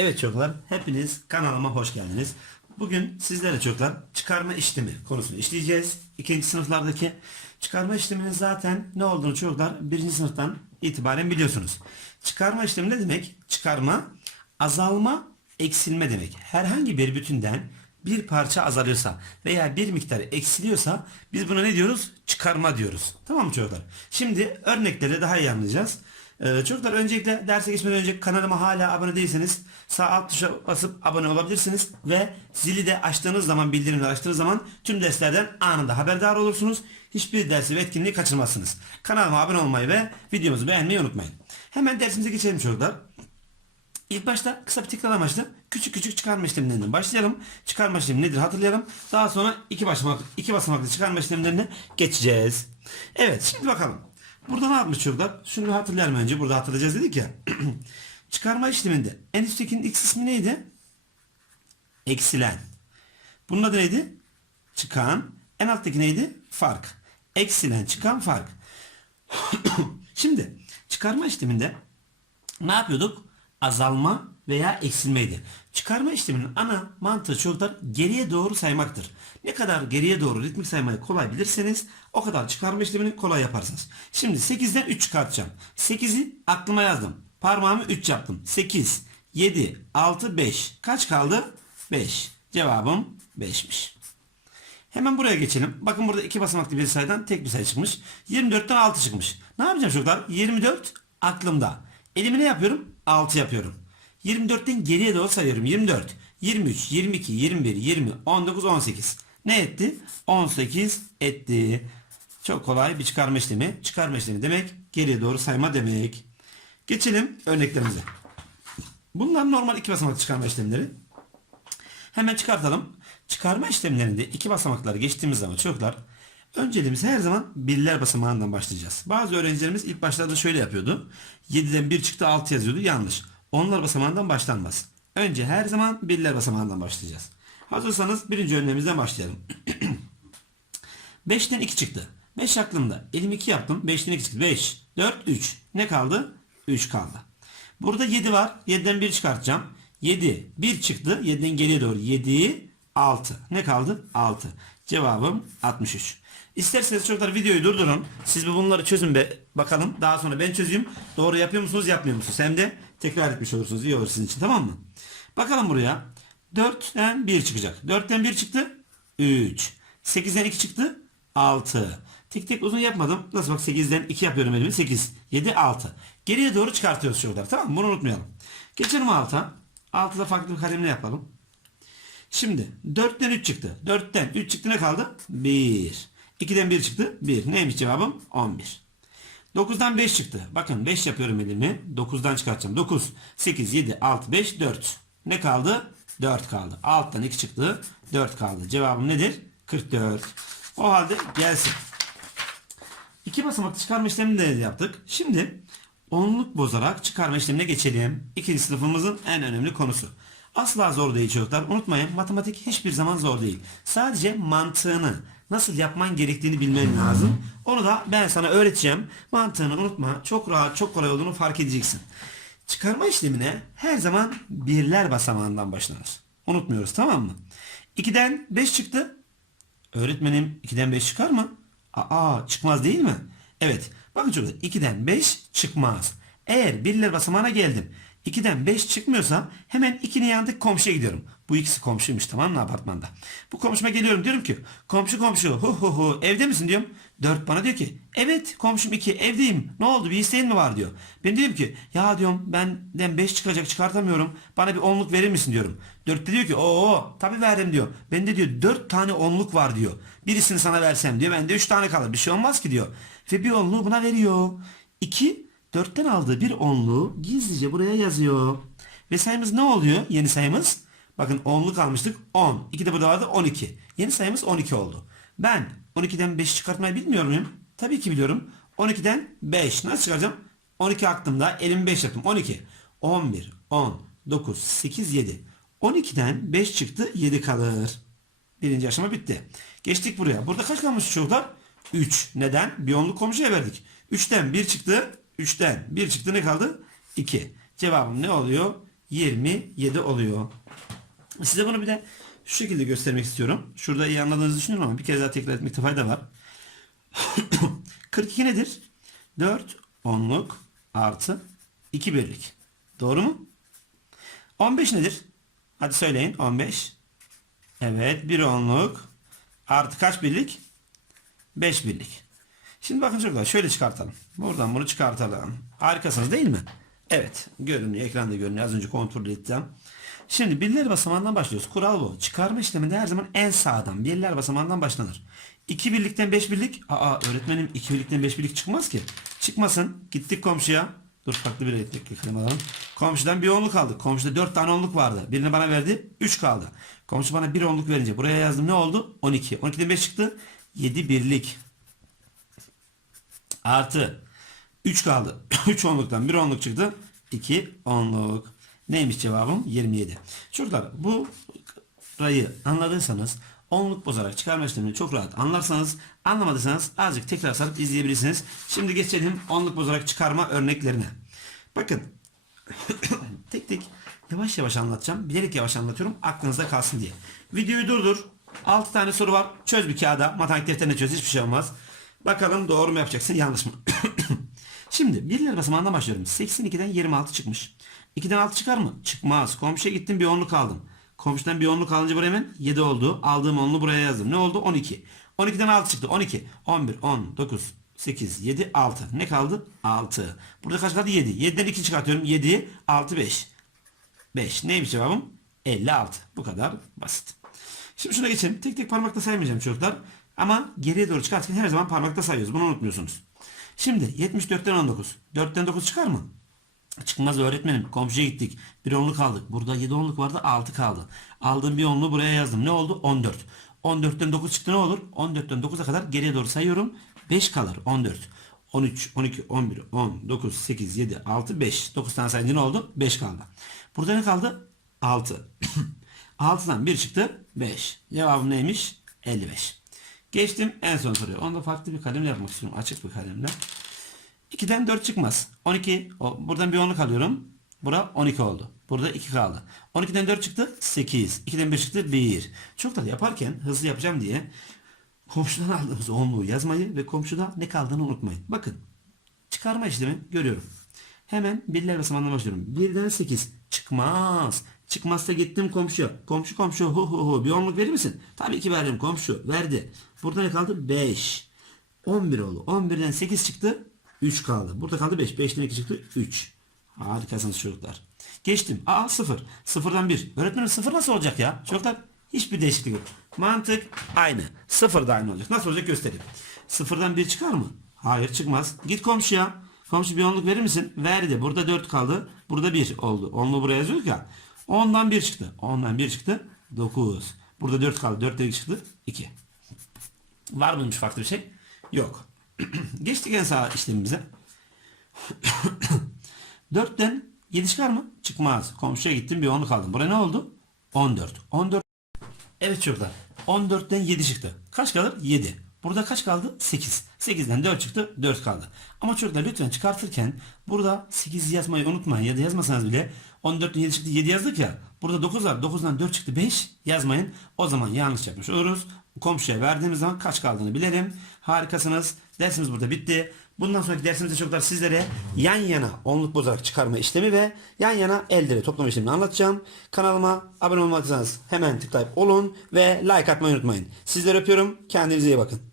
Evet çocuklar, hepiniz kanalıma hoş geldiniz. Bugün sizlere çocuklar çıkarma işlemi konusunu işleyeceğiz. İkinci sınıflardaki çıkarma işleminin zaten ne olduğunu çocuklar birinci sınıftan itibaren biliyorsunuz. Çıkarma işlemi ne demek? Çıkarma, azalma, eksilme demek. Herhangi bir bütünden bir parça azalıyorsa veya bir miktar eksiliyorsa biz buna ne diyoruz? Çıkarma diyoruz. Tamam mı çocuklar? Şimdi örnekleri daha iyi anlayacağız. Ee, çocuklar öncelikle derse geçmeden önce kanalıma hala abone değilseniz sağ alt tuşa basıp abone olabilirsiniz ve zili de açtığınız zaman bildirimleri açtığınız zaman tüm derslerden anında haberdar olursunuz. Hiçbir dersi ve etkinliği kaçırmazsınız. Kanalıma abone olmayı ve videomuzu beğenmeyi unutmayın. Hemen dersimize geçelim çocuklar. İlk başta kısa bir tekrar amaçlı küçük küçük çıkarma işlemlerinden başlayalım. Çıkarma işlemi nedir hatırlayalım. Daha sonra iki basamaklı, iki basamaklı çıkarma işlemlerine geçeceğiz. Evet şimdi bakalım. Burada ne yapmış çocuklar? Şunu hatırlayalım önce. Burada hatırlayacağız dedik ya. çıkarma işleminde en üsttekinin x ismi neydi? Eksilen. Bunun adı neydi? Çıkan. En alttaki neydi? Fark. Eksilen, çıkan, fark. Şimdi çıkarma işleminde ne yapıyorduk? Azalma veya eksilmeydi. Çıkarma işleminin ana mantığı çocuklar geriye doğru saymaktır. Ne kadar geriye doğru ritmik saymayı kolay bilirseniz o kadar çıkarma işlemini kolay yaparsınız. Şimdi 8'den 3 çıkartacağım. 8'i aklıma yazdım. Parmağımı 3 yaptım. 8, 7, 6, 5. Kaç kaldı? 5. Cevabım 5'miş. Hemen buraya geçelim. Bakın burada iki basamaklı bir sayıdan tek bir sayı çıkmış. 24'ten 6 çıkmış. Ne yapacağım çocuklar? 24 aklımda. Elimi ne yapıyorum? 6 yapıyorum. 24'ten geriye doğru sayıyorum. 24, 23, 22, 21, 20, 19, 18. Ne etti? 18 etti. Çok kolay bir çıkarma işlemi. Çıkarma işlemi demek geriye doğru sayma demek. Geçelim örneklerimize. Bunlar normal iki basamaklı çıkarma işlemleri. Hemen çıkartalım. Çıkarma işlemlerinde iki basamakları geçtiğimiz zaman çocuklar önceliğimiz her zaman birler basamağından başlayacağız. Bazı öğrencilerimiz ilk başlarda şöyle yapıyordu. 7'den 1 çıktı 6 yazıyordu. Yanlış. Onlar basamağından başlanmaz. Önce her zaman birler basamağından başlayacağız. Hazırsanız birinci örneğimizden başlayalım. 5'ten 2 çıktı. 5 aklımda. Elim 2 yaptım. 5'ten 2 çıktı. 5, 4, 3. Ne kaldı? 3 kaldı. Burada 7 var. 7'den 1 çıkartacağım. 7, 1 çıktı. 7'den geriye doğru. 7, 6. Ne kaldı? 6. Cevabım 63. İsterseniz çocuklar videoyu durdurun. Siz bir bunları çözün be bakalım. Daha sonra ben çözeyim. Doğru yapıyor musunuz yapmıyor musunuz? Hem de tekrar etmiş olursunuz. İyi olur sizin için tamam mı? Bakalım buraya. 4'ten 1 çıkacak. 4'ten 1 çıktı. 3. 8'den 2 çıktı. 6. Tek tek uzun yapmadım. Nasıl bak 8'den 2 yapıyorum elimi. 8, 7, 6. Geriye doğru çıkartıyoruz çocuklar. Tamam mı? Bunu unutmayalım. Geçelim 6'a. 6'da farklı bir kalemle yapalım. Şimdi 4'ten 3 çıktı. 4'ten 3 çıktı ne kaldı? 1. 2'den 1 çıktı. 1. Neymiş cevabım? 11. 9'dan 5 çıktı. Bakın 5 yapıyorum elimi. 9'dan çıkartacağım. 9, 8, 7, 6, 5, 4. Ne kaldı? 4 kaldı. Alttan 2 çıktı. 4 kaldı. Cevabım nedir? 44. O halde gelsin. İki basamaklı çıkarma işlemini de yaptık. Şimdi onluk bozarak çıkarma işlemine geçelim. İkinci sınıfımızın en önemli konusu. Asla zor değil çocuklar. Unutmayın matematik hiçbir zaman zor değil. Sadece mantığını nasıl yapman gerektiğini bilmen lazım. Onu da ben sana öğreteceğim. Mantığını unutma. Çok rahat, çok kolay olduğunu fark edeceksin. Çıkarma işlemine her zaman birler basamağından başlanır. Unutmuyoruz tamam mı? 2'den 5 çıktı. Öğretmenim 2'den 5 çıkar mı? Aa çıkmaz değil mi? Evet. Bakın çocuklar 2'den 5 çıkmaz. Eğer birler basamağına geldim. 2'den 5 çıkmıyorsa hemen 2'nin yanındaki komşuya gidiyorum. Bu ikisi komşuymuş tamam mı apartmanda. Bu komşuma geliyorum diyorum ki komşu komşu hu hu hu evde misin diyorum. 4 bana diyor ki evet komşum 2 evdeyim ne oldu bir isteğin mi var diyor. Ben diyorum ki ya diyorum benden 5 çıkacak çıkartamıyorum bana bir onluk verir misin diyorum. 4 de diyor ki oo tabi verdim diyor. Bende diyor 4 tane onluk var diyor. Birisini sana versem diyor bende 3 tane kalır bir şey olmaz ki diyor. Ve bir onluğu buna veriyor. 2 4'ten aldığı bir onluğu gizlice buraya yazıyor. Ve sayımız ne oluyor yeni sayımız? Bakın onluk almıştık 10. 2 de burada vardı 12. Yeni sayımız 12 oldu. Ben 12'den 5 çıkartmayı bilmiyor muyum? Tabii ki biliyorum. 12'den 5 nasıl çıkaracağım? 12 aklımda elimi 5 yaptım. 12, 11, 10, 9, 8, 7. 12'den 5 çıktı 7 kalır. Birinci aşama bitti. Geçtik buraya. Burada kaç kalmış çocuklar? 3. Neden? Bir onluk komşuya verdik. 3'ten 1 çıktı. 3'ten 1 çıktı ne kaldı? 2. Cevabım ne oluyor? 27 oluyor. Size bunu bir de şu şekilde göstermek istiyorum. Şurada iyi anladığınızı düşünüyorum ama bir kere daha tekrar etmekte fayda var. 42 nedir? 4 onluk artı 2 birlik. Doğru mu? 15 nedir? Hadi söyleyin. 15. Evet. 1 onluk artı kaç birlik? 5 birlik. Şimdi bakın çocuklar şöyle çıkartalım. Buradan bunu çıkartalım. Harikasınız değil mi? Evet. Görünüyor. Ekranda görünüyor. Az önce kontrol ettim. Şimdi birler basamağından başlıyoruz. Kural bu. Çıkarma işleminde her zaman en sağdan birler basamağından başlanır. 2 birlikten 5 birlik. Aa öğretmenim 2 birlikten 5 birlik çıkmaz ki. Çıkmasın. Gittik komşuya. Dur farklı bir elektrik kalem alalım. Komşudan bir onluk aldık. Komşuda 4 tane onluk vardı. Birini bana verdi. 3 kaldı. Komşu bana bir onluk verince buraya yazdım. Ne oldu? 12. 12'den 5 çıktı. 7 birlik. Artı 3 kaldı. 3 onluktan 1 onluk çıktı. 2 onluk. Neymiş cevabım? 27. Çocuklar bu rayı anladıysanız onluk bozarak çıkarma işlemini çok rahat anlarsanız anlamadıysanız azıcık tekrar sarıp izleyebilirsiniz. Şimdi geçelim onluk bozarak çıkarma örneklerine. Bakın tek tek yavaş yavaş anlatacağım. Bilerek yavaş anlatıyorum aklınızda kalsın diye. Videoyu durdur. 6 tane soru var. Çöz bir kağıda. Matematik defterine çöz. Hiçbir şey olmaz. Bakalım doğru mu yapacaksın yanlış mı? Şimdi birler basamağından başlıyorum. 82'den 26 çıkmış. 2'den 6 çıkar mı? Çıkmaz. Komşuya gittim bir onluk aldım. Komşudan bir onluk alınca buraya hemen 7 oldu. Aldığım onlu buraya yazdım. Ne oldu? 12. 12'den 6 çıktı. 12. 11, 10, 9, 8, 7, 6. Ne kaldı? 6. Burada kaç kaldı? 7. 7'den 2 çıkartıyorum. 7, 6, 5. 5. Neymiş cevabım? 56. Bu kadar basit. Şimdi şuna geçelim. Tek tek parmakla saymayacağım çocuklar. Ama geriye doğru çıkartırken her zaman parmakla sayıyoruz. Bunu unutmuyorsunuz. Şimdi 74'ten 19. 4'ten 9 çıkar mı? Çıkmaz öğretmenim. Komşuya gittik. Bir onluk aldık. Burada 7 onluk vardı. 6 kaldı. Aldığım bir onluğu buraya yazdım. Ne oldu? 14. 14'ten 9 çıktı ne olur? 14'ten 9'a kadar geriye doğru sayıyorum. 5 kalır. 14. 13, 12, 11, 10, 9, 8, 7, 6, 5. 9 tane sayınca ne oldu? 5 kaldı. Burada ne kaldı? 6. 6'dan 1 çıktı. 5. Cevabım neymiş? 55. Geçtim en son soruya. Onu da farklı bir kalemle yapmak istiyorum. Açık bir kalemle. 2'den 4 çıkmaz. 12. O, buradan bir onluk alıyorum. Bura 12 oldu. Burada 2 kaldı. 12'den 4 çıktı. 8. 2'den 1 çıktı. 1. Çok da yaparken hızlı yapacağım diye komşudan aldığımız onluğu yazmayı ve komşuda ne kaldığını unutmayın. Bakın. Çıkarma işlemi görüyorum. Hemen birler basamağından başlıyorum. 1'den 8 çıkmaz. Çıkmazsa gittim komşuya. Komşu komşu hu hu hu bir onluk verir misin? Tabii ki veririm komşu. Verdi. Burada ne kaldı? 5. 11 oldu. 11'den 8 çıktı. 3 kaldı. Burada kaldı 5. 5'ten 2 çıktı. 3. Harikasınız çocuklar. Geçtim. Aa 0. 0'dan 1. Öğretmenim 0 nasıl olacak ya? Çocuklar hiçbir değişiklik yok. Mantık aynı. 0 da aynı olacak. Nasıl olacak göstereyim. 0'dan 1 çıkar mı? Hayır çıkmaz. Git komşuya. Komşu bir onluk verir misin? Verdi. Burada 4 kaldı. Burada 1 oldu. Onluğu buraya yazıyorduk ya. 10'dan 1 çıktı. 10'dan 1 çıktı. 9. Burada 4 kaldı. 4'ten 2 çıktı. 2. Var mıymış farklı bir şey? Yok. Geçtik en sağ işlemimize. 4'ten 7 çıkar mı? Çıkmaz. Komşuya gittim bir 10 kaldım. Buraya ne oldu? 14. 14. Evet çocuklar. 14'ten 7 çıktı. Kaç kalır? 7. Burada kaç kaldı? 8. 8'den 4 çıktı. 4 kaldı. Ama çocuklar lütfen çıkartırken burada 8 yazmayı unutmayın. Ya da yazmasanız bile 14'ten 7 çıktı 7 yazdık ya. Burada 9 var. 9'dan 4 çıktı 5 yazmayın. O zaman yanlış yapmış oluruz. Komşuya verdiğimiz zaman kaç kaldığını bilelim. Harikasınız. Dersimiz burada bitti. Bundan sonraki dersimizde çocuklar sizlere yan yana onluk bozarak çıkarma işlemi ve yan yana elde toplama işlemini anlatacağım. Kanalıma abone olmadıysanız hemen tıklayıp olun ve like atmayı unutmayın. Sizleri öpüyorum. Kendinize iyi bakın.